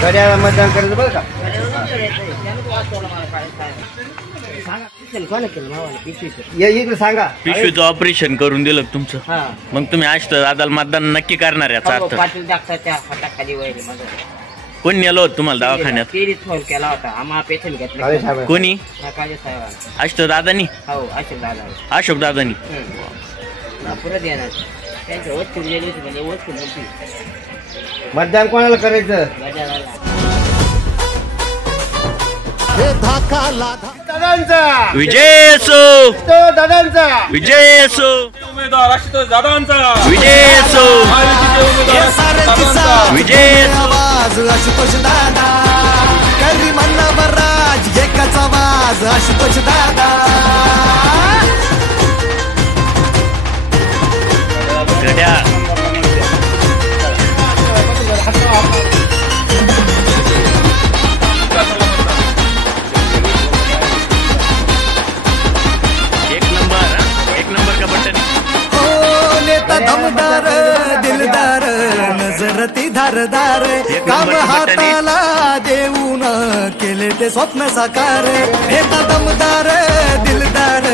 घड्याळाला मतदान करायचं बरं का. इकडे सांगा. पिशवीचं ऑपरेशन करून दिलं तुमचं. मग तुम्ही आज दादाला मतदान नक्की करणार याचा अर्थ. कोण नेलं होतं तुम्हाला दवाखान्यात? फोन केला होता आम्हा पेशंट घेतला. कोणी? अष्ट दादानी. अशोक दादानी. मतदान कोणाला करायचं? दादांचा विजय असो. दादांचा विजय असो. उमेदवार आशुतोष दादांचा विजय असो. विजय आशुतोष दादा करी मन्नावर राज एकाचा आवाज आशुतोष दादा. घड्याळ एक नंबर का बटन. हो नेता दमदार दिलदार नजर ती धारदार काम हाताला देऊन केले ते स्वप्न साकार. नेता दमदार दिलदार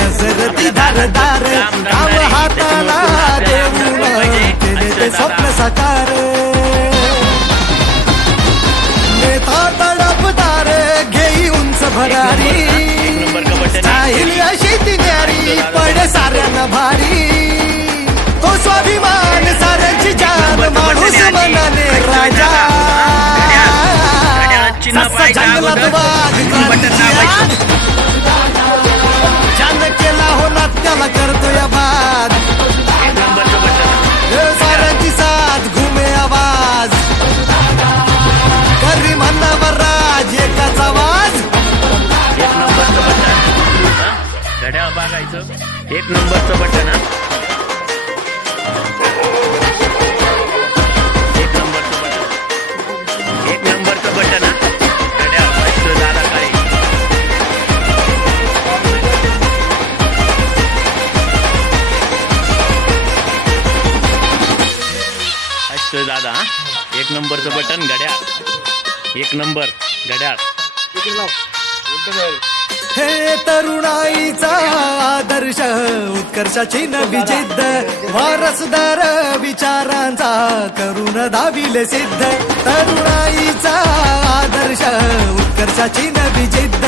नजर ती धारदार काम हाताला देऊन केले ते स्वप्न साकार. नेता तडपदार घेई उंच भरारी स्टाईल अशी ती न्यारी पडे साऱ्यांना भारी. तो स्वाभिमान साऱ्यांची जान माणूस मनाने राजा. जसा जंगलात वाघ क्रांतीची आग ज्यानं केला होणार त्याला करतोय बाद. साऱ्यांची साथ घुमे आवाज करी मनावर राज एकाचा आवाज. एक नंबरचं बटन. घड्याळ बघायचं. एक नंबरचं बटन. एक नंबरचं बटन. एक नंबरचं बटन. घड्याळ अष्ट दादा काय. अष्ट दादा. एक नंबरचं बटन घड्याळ. एक नंबर घड्याळ. हे तरुणाईचा आदर्श उत्कर्षाची नवी जिद्द वारसदार विचारांचा करून दाविले सिद्ध. तरुणाईचा आदर्श उत्कर्षाची नवी जिद्द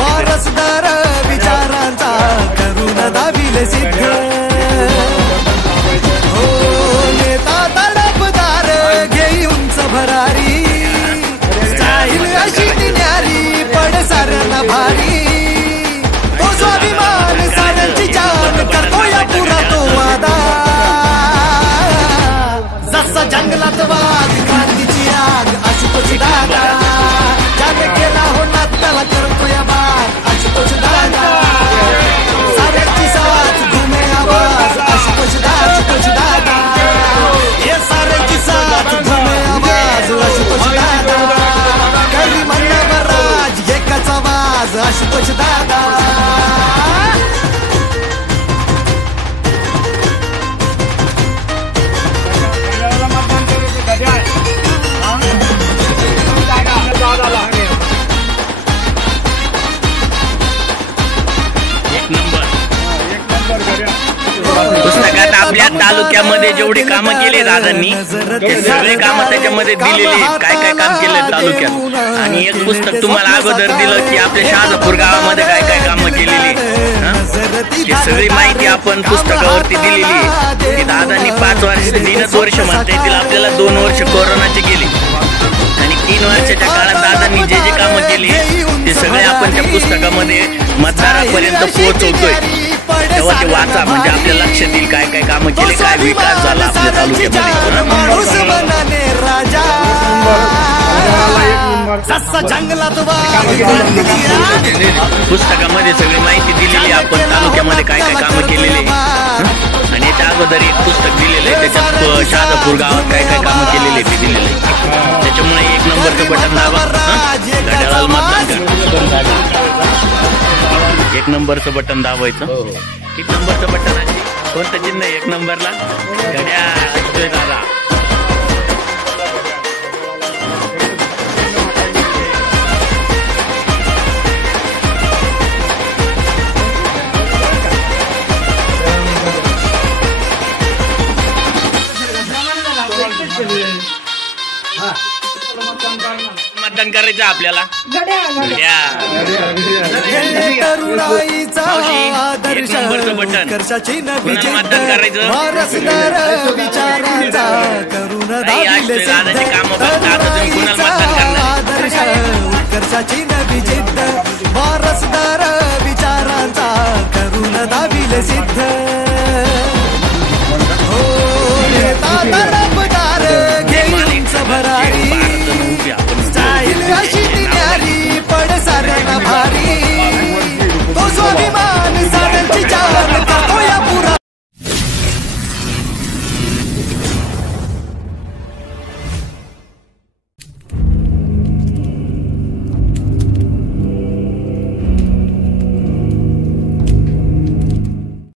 वारसदार विचारांचा करून दाविले सिद्ध. हो नेता तडपदार घेई उंच भरारी स्टाईल अशी ती न्यारी पड साऱ्यांना भारी. तो स्वाभिमान साऱ्यांची जान करतो या पुरा तो वादा. जसा जंगलात वाघ क्रांतीची आग आशुतोष दादा ज्याने केला होणार त्याला करतो या बाद आशुतोष दादा. साऱ्यांची साथ घुमे आवाज आशुतोष दादा. हे साऱ्यांची साथ घुमे आवाज आशुतोष दादा करी मन्नावर राज एकाचा आवाज आशुतोष दादा. पुस्तकात आपल्या तालुक्यामध्ये जेवढे कामं केले दादांनी ते सगळे कामं त्याच्यामध्ये दिलेले आहेत. काय काय काम केलं तालुक्यात. आणि एक पुस्तक तुम्हाला अगोदर दिलं की आपल्या शहादापूर गावामध्ये काय काय कामं केलेली. ही सगळी माहिती आपण पुस्तकावरती दिलेली आहे. की दादांनी 5 वर्ष 3 वर्ष म्हणता येतील आपल्याला 2 वर्ष कोरोनाचे गेले आणि 3 वर्षाच्या काळात दादांनी जे जे कामं केली ते सगळे आपण त्या पुस्तकामध्ये मतदारापर्यंत पोहोचवतोय. तेव्हा ते वाचा म्हणजे आपल्या लक्षात येईल काय काय कामं केले काय विकास झाला आपल्या तालुक्यामध्ये. पुस्तकामध्ये सगळी माहिती दिलेली आपण तालुक्यामध्ये काय काय कामं केलेले. आणि याच्या अगोदर एक पुस्तक दिलेलं आहे त्याच्यात शहादापूर गावात काय काय कामं केलेले ते दिलेले आहे. त्याच्यामुळे एक नंबरचं बटन दाबा. घड्याळाला मतदान करा. एक नंबरचं बटन दाबायचं. किती नंबरचं बटन आहे कोणतं चिन्ह? 1 नंबरला घड्याळ असतोय दादा. मतदान करायचं आपल्याला घड्याळ. तरुणाईचा आदर्श नंबरचं बटन. उत्कर्षाची नवी कोणाला मतदान करायचं? वारसदार विचारांचा करून नाही, आज दाविले ते दादाचे कामं बघता. आता तुम्ही कोणाला मतदान करणार? आदर्श उत्कर्षाची नवी जिद्द वारसदार विचारांचा करून दाविले सिद्ध हो नेता तडपदार